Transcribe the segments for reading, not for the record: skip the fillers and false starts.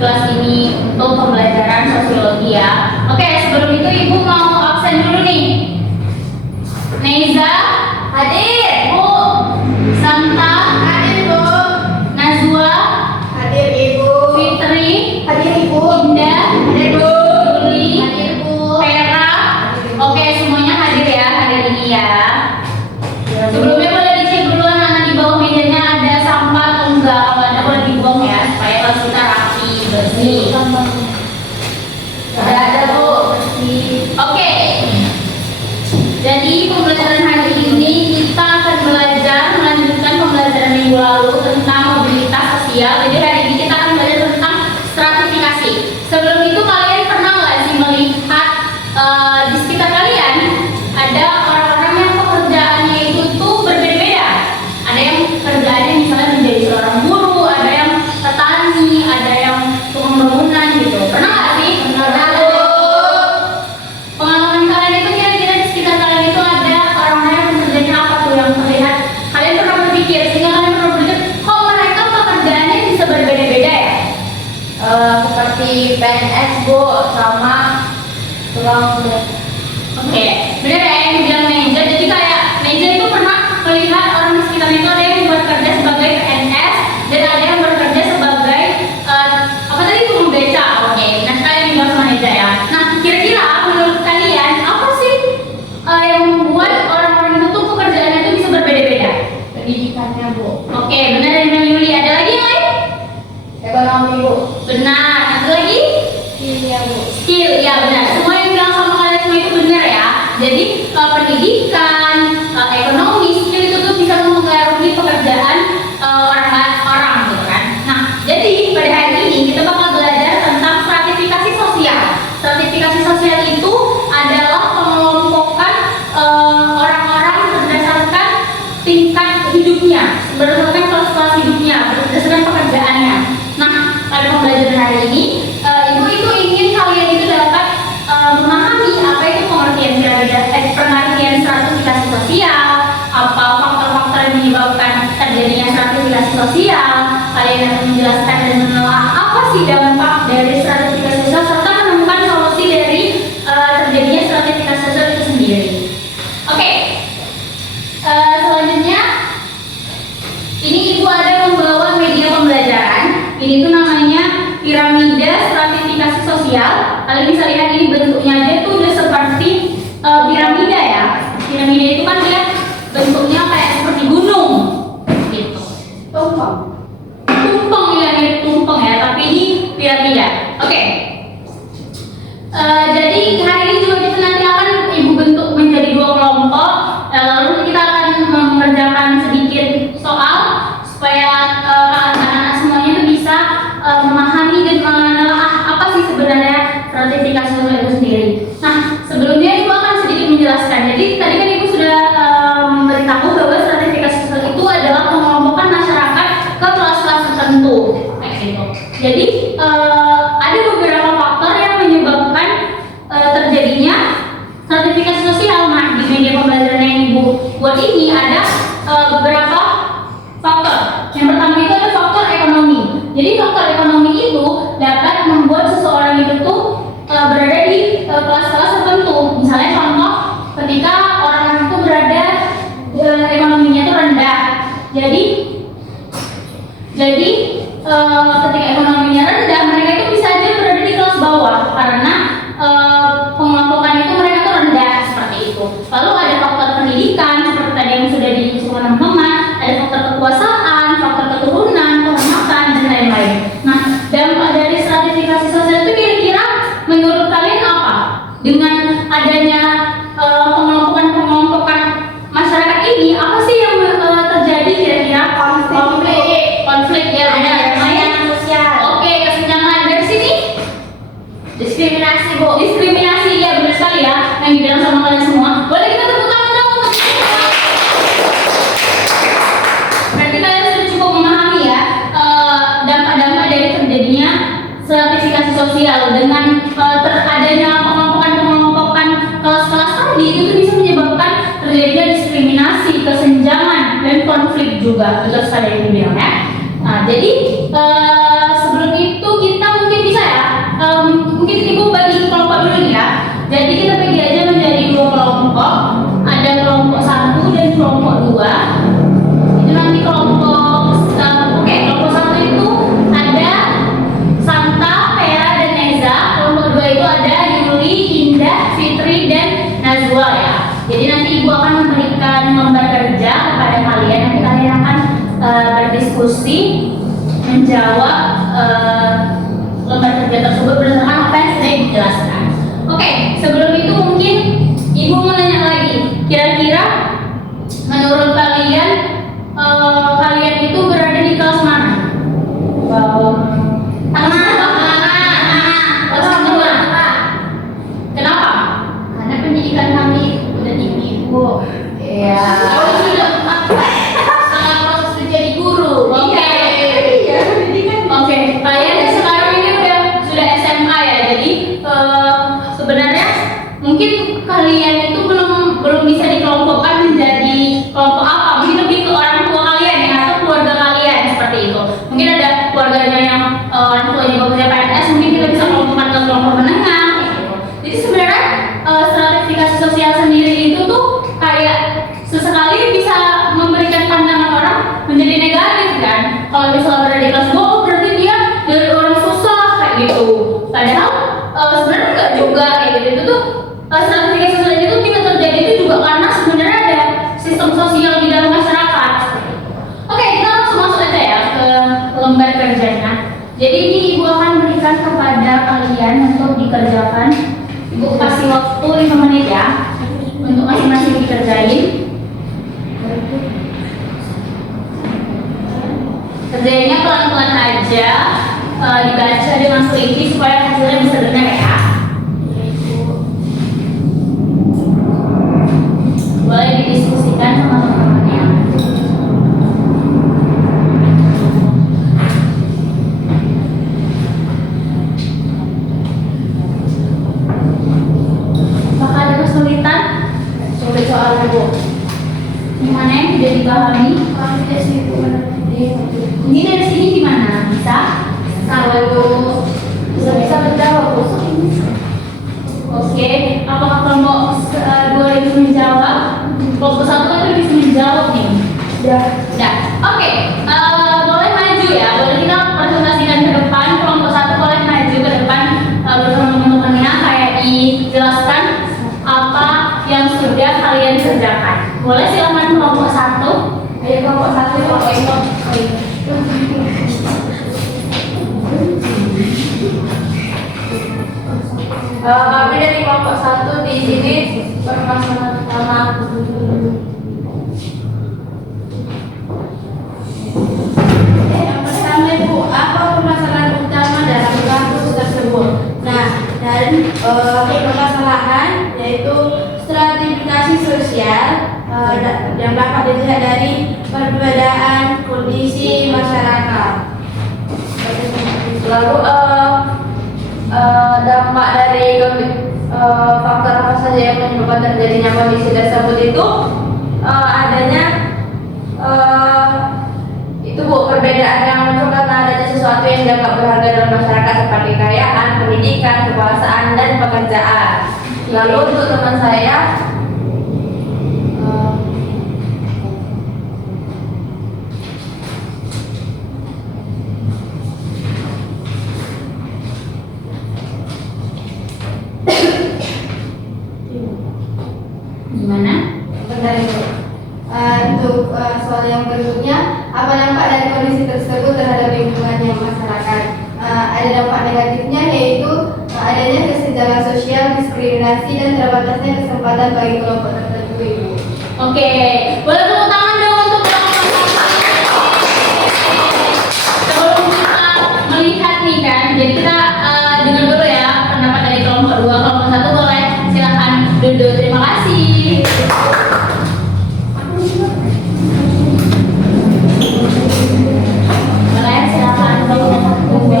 kelas ini untuk pembelajaran sosiologi ya. Oke, sebelum itu Ibu mau absen dulu nih. Neza hadir, Bu. Samta hadir, Bu. Nazwa hadir, Ibu. Fitri hadir, Ibu. Indah hadir, Bu. Juli hadir, Bu. Vera, oke semuanya hadir ya hari ini ya. Sebelumnya boleh dicek duluan anak di bawah mejanya ada sampah atau enggak. Kalau ada boleh dibuang ya supaya kelas kita rapi bersih. Sudah ada, Bu, bersih. Oke. Jadi pembelajaran hari ini kita akan belajar melanjutkan pembelajaran minggu lalu tentang mobilitas sosial. Jadi hari ini kita akan belajar tentang stratifikasi. Sebelum itu kalian pernah nggak sih melihat di sekitar kalian ada orang-orang yang pekerjaannya itu tuh berbeda-beda. Ada yang kerjaannya misalnya menjadi seorang guru, ada yang petani, ada yang tukang bangunan gitu. Pernah nggak sih? Pernah. Pengalaman kalian itu kira-kira di sekitar kalian itu ada orang-orang yang pekerjaannya apa tuh yang terlihat? Kalian pernah berpikir sehingga kalian pernah berpikir, kok mereka pekerjaannya bisa berbeda-beda ya? Seperti PNS, Bu, sama tukang. Oke, benar ya yang bilang Meja. Jadi kayak Meja itu pernah melihat orang di sekitarnya itu ada yang bekerja sebagai PNS dan ada yang bekerja sebagai apa tadi tukang beca. Oke, nah kalian bilang sama Meja ya. Nah, kira-kira menurut kalian apa sih yang membuat orang-orang itu tuh pekerjaannya itu bisa berbeda-beda? Pendidikannya, Bu. Oke, benar dari Yuli. Ada lagi yang lain? Ekonomi, Bu. Benar. Ada lagi? Iya, Bu. Skill, ya benar. Semua yang bilang sama kalian semua itu benar ya. Jadi pendidikan, ekonomi, skill itu tuh bisa mempengaruhi pekerjaan orang gitu kan. Nah, jadi pada hari ini kita bakal belajar tentang stratifikasi sosial. Stratifikasi sosial itu adalah pengelompokan orang-orang berdasarkan tingkat hidupnya, berdasarkan kelas-kelas hidupnya, berdasarkan pekerjaannya. Nah, pada pembelajaran hari ini Ibu itu ingin kalian itu dapat memahami apa itu pengertian stratifikasi sosial, apa faktor-faktor yang menyebabkan terjadinya stratifikasi sosial. Kalian akan menjelaskan dan menelaah apa sih dampak dari stratifikasi sosial serta menemukan solusi dari terjadinya stratifikasi sosial itu sendiri. Oke. Selanjutnya ini Ibu ada membawa media pembelajaran. Ini tuh namanya piramida stratifikasi sosial. Kalian bisa lihat ini bentuknya aja tuh udah seperti piramida ya. Piramida itu kan dia bentuknya kayak seperti gunung gitu. Tumpeng ya, mirip tumpeng ya, tapi ini piramida. Oke. Jadi hari ini juga kita nanti akan Ibu bentuk menjadi 2 kelompok. Lalu kita akan mengerjakan sedikit soal supaya anak-anak semuanya itu bisa memahami dan menelaah apa sih sebenarnya stratifikasi sosial itu sendiri. Nah, sebelumnya Ibu akan sedikit menjelaskan. Jadi tadi kan Ibu sudah memberitahu bahwa stratifikasi sosial itu adalah pengelompokan masyarakat ke kelas-kelas tertentu, kayak gitu. Jadi ada beberapa faktor yang menyebabkan terjadinya stratifikasi sosial. Nah, di media pembelajaran yang Ibu buat ini ada beberapa faktor. Yang pertama itu ada faktor ekonomi. Jadi faktor ekonomi itu dapat membuat seseorang itu tuh berada di kelas-kelas tertentu. Misalnya contoh ketika orang itu berada ekonominya itu rendah. Jadi ketika ekonominya rendah, mereka itu bisa aja berada di kelas bawah karena pengelompokan itu mereka tuh rendah seperti itu. Lalu ada faktor pendidikan seperti tadi yang sudah disebutkan teman-teman, ada faktor kekuasaan, faktor keturunan, kehormatan dan lain-lain. Nah, dampak dari stratifikasi sosial itu kira-kira menurut kalian apa? Dengan adanya pengelompokan masyarakat ini, apa sih yang terjadi kira-kira? Konflik ya, ada kesenjangan sosial. Oke, kesenjangan dari sini? Diskriminasi, Bu. Diskriminasi, ya benar sekali ya yang dibilang sama kalian semua. Boleh kita tepuk tangan dong untuk berarti kalian sudah cukup memahami ya dampak-dampak dari terjadinya stratifikasi sosial dengan adanya pengelompokan kelas-kelas tadi itu bisa menyebabkan terjadinya diskriminasi, kesenjangan dan konflik juga. Betul sekali yang dibilang ya. Nah, jadi sebelum itu kita mungkin berdiskusi menjawab lembar kerja tersebut berdasarkan apa yang sudah dijelaskan. Oke, sebelum itu mungkin Ibu mau nanya lagi, kira-kira menurut kalian kalian itu berada di kelas mana? Kelas kedua. Kenapa? Karena pendidikan kami udah tinggi, Bu. Iya. Oh, sudah sangat proses menjadi guru. Oke. Iya, pendidikan. Oke, kalian sekarang ini sudah SMA ya, jadi sebenarnya mungkin kalian itu belum bisa dikelompokkan menjadi kelompok apa, mungkin lebih ke orang tua kalian ya atau keluarga kalian seperti itu. Mungkin ada keluarganya yang orang tuanya bekerja PNS, mungkin kita bisa kelompokkan ke kelompok menengah. Gitu. Jadi sebenarnya stratifikasi sosial sendiri itu tuh kayak sesekali bisa memberikan pandangan orang menjadi negatif kan. Kalau misalnya berada di kelas 2, oh berarti dia dari orang susah kayak gitu. Padahal sebenarnya enggak juga kayak gitu. Itu tuh stratifikasi sosial itu tidak terjadi itu juga karena sebenarnya ada sistem sosial di dalam masyarakat. Oke, kita langsung masuk aja ya ke lembar kerjanya. Jadi ini Ibu akan berikan kepada kalian untuk dikerjakan. Ibu kasih waktu 5 menit ya untuk masing-masing dikerjain. Kerjanya pelan-pelan aja, dibaca dengan teliti supaya hasilnya bisa benar ya. Boleh didiskusikan sama teman-temannya. Apakah ada kesulitan? Sulit soalnya, Bu. Gimana yang tidak dipahami? Kami tidak sih, Bu. Ini dari sini gimana? Bisa? Kalau bisa menjawab, Bu. Oke, apakah kelompok 2 itu menjawab? Kelompok 1 itu bisa menjawab nih? Sudah. Sudah. Oke, boleh maju ya. Boleh kita presentasikan ke depan. Kelompok 1 boleh maju ke depan bersama teman-temannya kayak dijelaskan apa yang sudah kalian kerjakan. Boleh silakan kelompok 1. Ayo kelompok 1, kelompok itu. Kami dari kelompok 1 di sini permasalahan utama. Yang pertama, Ibu, apa permasalahan utama dalam kasus tersebut? Nah, dan permasalahan yaitu stratifikasi sosial yang dapat dilihat dari perbedaan kondisi masyarakat. Lalu dampak dari faktor apa saja yang menyebabkan terjadinya kondisi tersebut itu adanya itu, Bu, perbedaan yang muncul karena adanya sesuatu yang dianggap berharga dalam masyarakat seperti kekayaan, pendidikan, kekuasaan, dan pekerjaan. Lalu untuk teman saya Gimana? bentar, Ibu. Untuk soal yang berikutnya, apa dampak dari kondisi tersebut terhadap lingkungannya masyarakat? Ada dampak negatifnya, yaitu adanya kesenjangan sosial, diskriminasi, dan terbatasnya kesempatan bagi kelompok tertentu, Ibu. Oke, boleh tepuk tangan dong untuk kelompok 1. Sebelum kita melihat nih kan, jadi kita dengar dulu ya pendapat dari kelompok 2. Kelompok 1 boleh silakan duduk. Terima kasih. Boleh silakan kelompok 2.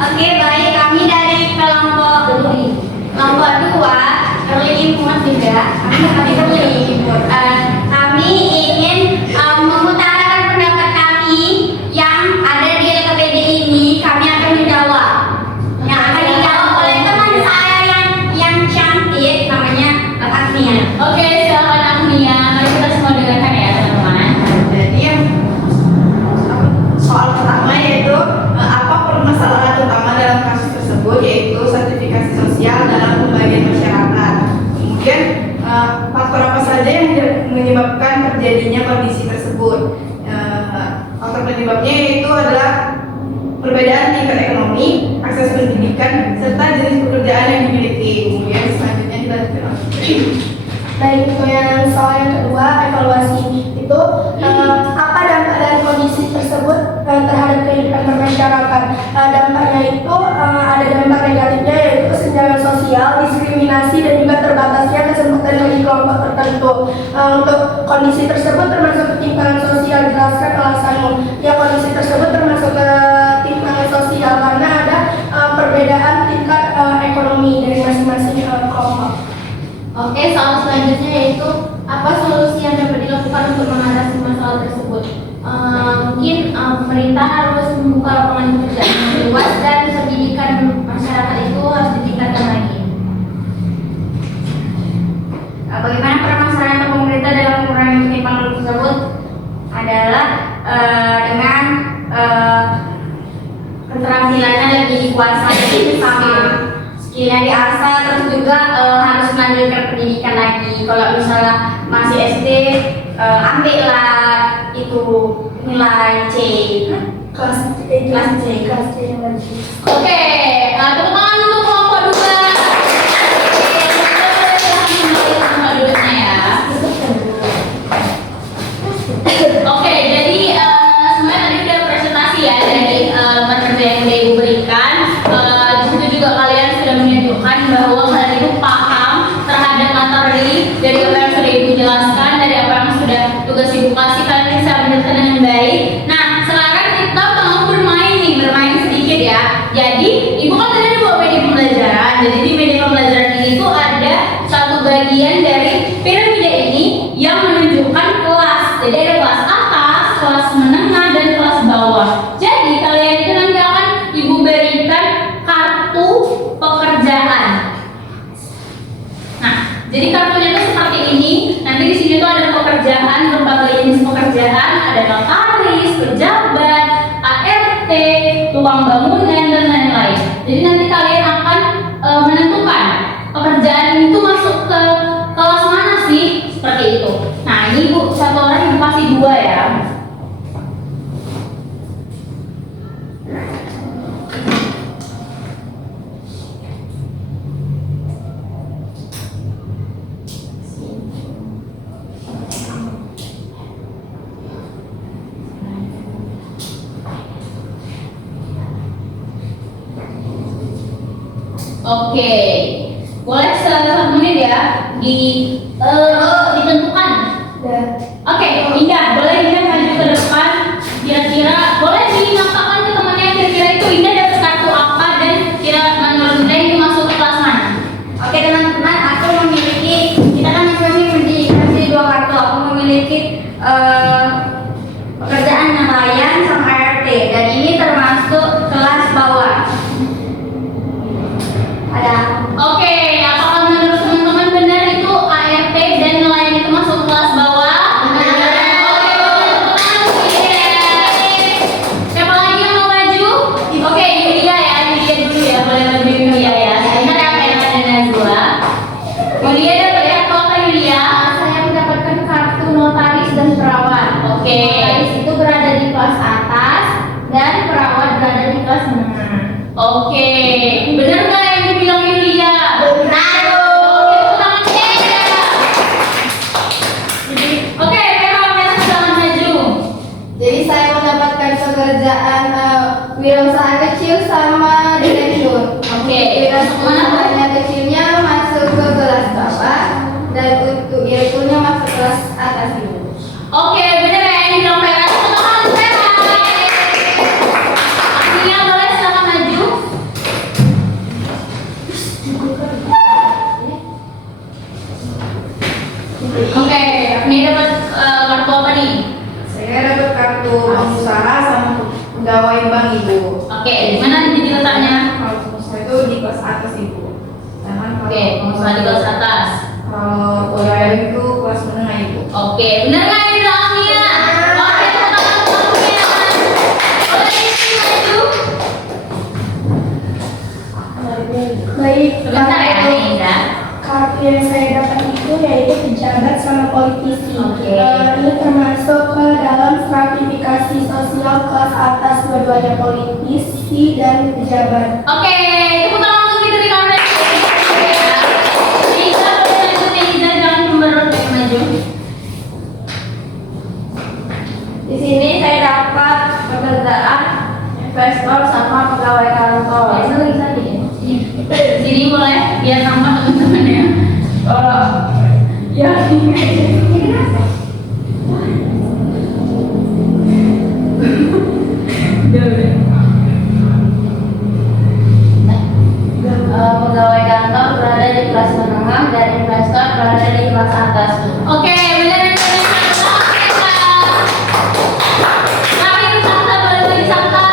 Oke, baik, kami dari kelompok 2 early input juga. Kami early input. Kami ingin mengutarakan pendapat kami yang ada di LKPD ini. Kami akan menjawab. Yang akan dijawab oleh teman saya yang cantik, namanya Agnia. Oke, silakan Agnia. Mari kita semua dengarkan ya teman-teman. Jadi soal pertama yaitu Contohnya yaitu adalah perbedaan tingkat ekonomi, akses pendidikan, serta jenis pekerjaan yang dimiliki. Kemudian selanjutnya dilanjutkan. Baik, untuk yang soal yang kedua, evaluasi itu apa dampak dari kondisi tersebut terhadap kehidupan bermasyarakat. Dampaknya itu ada dampak negatifnya, yaitu kesenjangan sosial, diskriminasi, dan juga terbatasnya kesempatan bagi kelompok tertentu. Untuk kondisi tersebut termasuk ketimpangan sosial. Jelaskan alasanmu. Ya, kondisi tersebut termasuk ketimpangan sosial karena ada perbedaan tingkat ekonomi dari masing-masing kelompok. Oke, soal selanjutnya yaitu apa solusi yang dapat dilakukan untuk mengatasi masalah tersebut? Mungkin pemerintah harus membuka lapangan pekerjaan yang luas dan pendidikan masyarakat itu harus ditingkatkan lagi. Bagaimana peran masyarakat atau pemerintah dalam mengurangi ketimpangan tersebut adalah dengan keterampilannya lebih kuasai sama skillnya diasah, terus juga harus melanjutkan pendidikan lagi. Kalau misalnya masih SD, ambillah itu nilai C, Kelas C. Yang lagi. Oke, tepuk tangan untuk kelompok 2. Kelompok 2-nya ya. Oke, jadi semuanya tadi udah presentasi ya dari lembar kerja yang udah Ibu berikan. Di situ juga kalian sudah menunjukkan bahwa kalian itu paham terhadap materi dari apa yang sudah Ibu jelaskan, dari apa yang sudah tugas Ibu kasih, kalian bisa menjelaskan dengan baik. Nah, sekarang kita mau bermain sedikit ya. Jadi, Ibu kan tadi ada bawa media pembelajaran. Jadi di media pembelajaran ini tuh ada satu bagian dari piramida ini yang menunjukkan kelas. Jadi ada kelas atas, kelas menengah, dan kelas bawah. Jadi kalian itu nanti akan Ibu berikan kartu pekerjaan. Nah, jadi kartunya itu seperti ini. Nanti di sini tuh ada pekerjaan, berbagai jenis pekerjaan, ada notaris, pejabat, ART, tukang bangunan, dan lain-lain. Jadi nanti kalian akan menentukan pekerjaan itu masuk ke kelas mana sih, seperti itu. Nah, ini Bu, satu orang Ibu kasih 2 ya. Oke, boleh satu menit ya ditentukan. Oke, Indah, boleh Indah maju ke depan. Kira-kira boleh dinampakkan ke temannya kira-kira itu Indah dapat kartu apa dan kira menurut Indah itu masuk ke kelas mana? Oke teman-teman, aku memiliki, kita kan masing-masing dikasih 2 kartu. Aku memiliki pekerjaan nelayan sama ART, dan ini termasuk kelas bawah. Ada. Oke, apakah menurut teman-teman benar itu ART dan nelayan itu masuk kelas bawah? Benar. Oke, siapa lagi yang mau maju? Oke, Yulia ya, Yulia dulu ya, boleh maju Yulia ya. Sebentar ya, Mena dan Nazwa. Yulia dapat kartu apa Yulia? Saya mendapatkan kartu notaris dan perawat. Oke. Notaris itu berada di kelas atas dan perawat berada di kelas menengah. Oke, benar nggak yang dibilang Yulia? Benar. Oke, tepuk tangannya ya. Oke, Mena silahkan maju. Jadi saya mendapatkan pekerjaan wirausaha kecil sama direktur. Oke, Wirausaha kecilnya masuk ke kelas bawah dan untuk direkturnya masuk kelas atas itu. Oke, benar ya yang dibilang Vera. Tepuk tangan Vera. Akhirnya boleh silakan maju. Oke, ini dapat kartu apa nih? Saya dapat kartu pengusaha sama pegawai bank Ibu. Oke, di mana titik letaknya? Kalau pengusaha itu di kelas atas Ibu. Sedangkan kalau Oke, pengusaha di kelas atas. kalau pegawai itu kelas menengah Ibu. Oke, benar nggak yang dibilang Amia? Oke, tepuk tangan untuk Amia. Boleh ini maju. Baik, Sebentar ya, Indah. kartu yang saya dapat itu yaitu pejabat sama politisi. Oke. Ini termasuk ke dalam stratifikasi verifikasi sosial kelas atas, dua-duanya politisi dan pejabat. Oke, tepuk tangan untuk kita di kamera. Neiza, boleh lanjut Neiza, jangan cemberut maju. Di sini saya dapat pekerjaan investor sama pegawai kantor. Neiza lagi tadi ya. Sini boleh biar nampak teman-temannya. Ya, pegawai kantor berada di kelas menengah dan investor berada di kelas atas. Oke, benar dan benar. Terakhir Sakta, boleh lagi Sakta.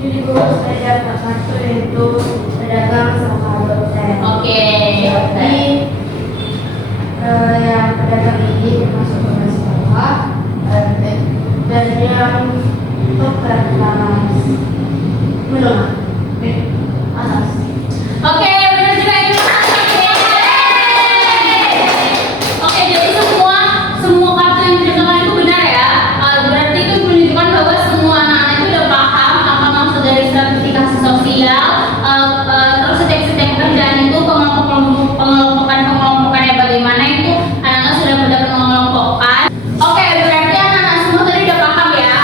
Jadi guru saya dapat satu yaitu pedagang sama dosen. Oke. Jadi yang pedagang ini termasuk pengusaha dan yang untuk kelas menengah atas. Oke, benar juga ini. Oke, jadi semua kartu yang diterjemahkan itu benar ya. Berarti itu menunjukkan bahwa semua anak-anak itu udah paham apa maksud dari stratifikasi sosial. Terus setiap pekerjaan itu pengelompokannya bagaimana itu anak-anak sudah mudah mengelompokkan. Oke, berarti anak-anak semua tadi udah paham ya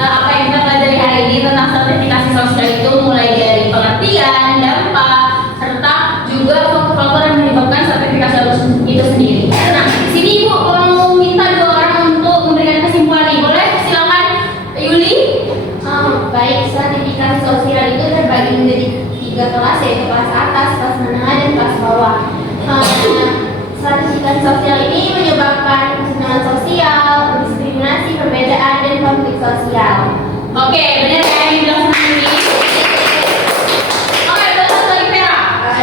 apa yang kita pelajari hari ini tentang sertifikasi sosial itu, mulai dari pengertian, dampak, serta juga faktor-faktor yang menyebabkan sertifikasi itu sendiri. Nah, di sini Ibu mau minta 2 orang untuk memberikan kesimpulan nih. Boleh? Silakan Yuli. Baik, sertifikasi sosial itu terbagi menjadi 3 kelas, yaitu kelas atas, kelas menengah, dan kelas bawah. Sertifikasi sosial ini menyebabkan kesenjangan sosial, diskriminasi, perbedaan, dan konflik sosial. Oke, benar ya yang bilang sama Yuli. Oke, boleh satu lagi Vera.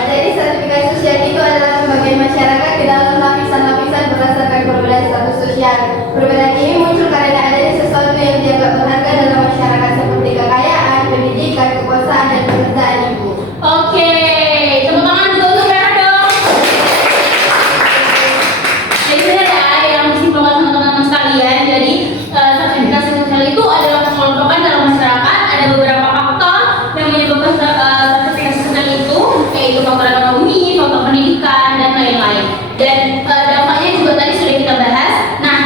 Jadi sertifikasi sosial itu adalah pembagian masyarakat ke dalam lapisan-lapisan berdasarkan perbedaan status sosial. Perbedaan ini muncul karena adanya sesuatu yang dianggap berharga dalam masyarakat seperti kekayaan, pendidikan, kekuasaan, dan pekerjaan ibu. Oke, tepuk tangan juga untuk Vera dong. Jadi benar ya yang disimpulkan sama teman-teman sekalian. Jadi sertifikasi sosial itu adalah pengelompokan dalam masyarakat. Ada beberapa faktor yang menyebabkan sertifikasi sosial itu, yaitu faktor ekonomi, faktor pendidikan, dan lain-lain. Dan dampaknya juga tadi sudah kita bahas. Nah,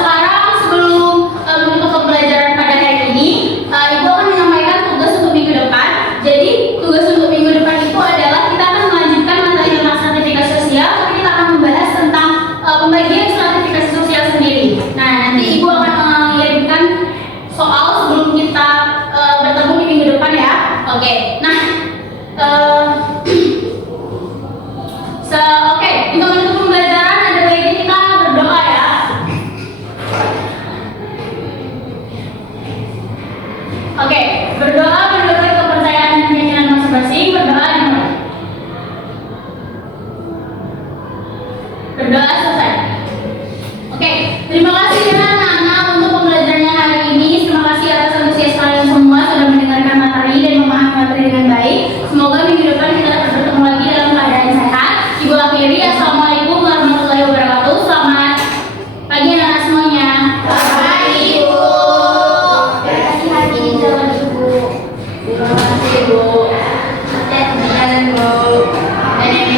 sekarang sebelum menutup pembelajaran pada hari ini, Ibu akan menyampaikan tugas untuk minggu depan. Jadi tugas untuk minggu depan itu adalah kita akan melanjutkan materi tentang sertifikasi sosial, tapi kita akan membahas tentang pembagian sertifikasi sosial sendiri. Nah, nanti Ibu akan mengirimkan soal sebelum kita bertemu di minggu depan ya. Oke. Nah, oke, untuk menutup pembelajaran ada baiknya kita berdoa ya. Oke, berdoa menurut kepercayaan dan keyakinan masing-masing. Berdoa dimulai. Berdoa selesai. Oke, terima kasih ya anak-anak untuk pembelajarannya hari ini. Terima kasih atas antusias kalian semua sudah mendengarkan materi dan memahami materi dengan baik. Semoga minggu depan kita dapat bertemu lagi dalam keadaan sehat. Ibu akhiri, assalamualaikum warahmatullahi wabarakatuh. Selamat pagi anak-anak semuanya. Bye, Ibu. Terima kasih hari ini jalan ibu. Terima kasih, Bu. Dan Bu. Dan yang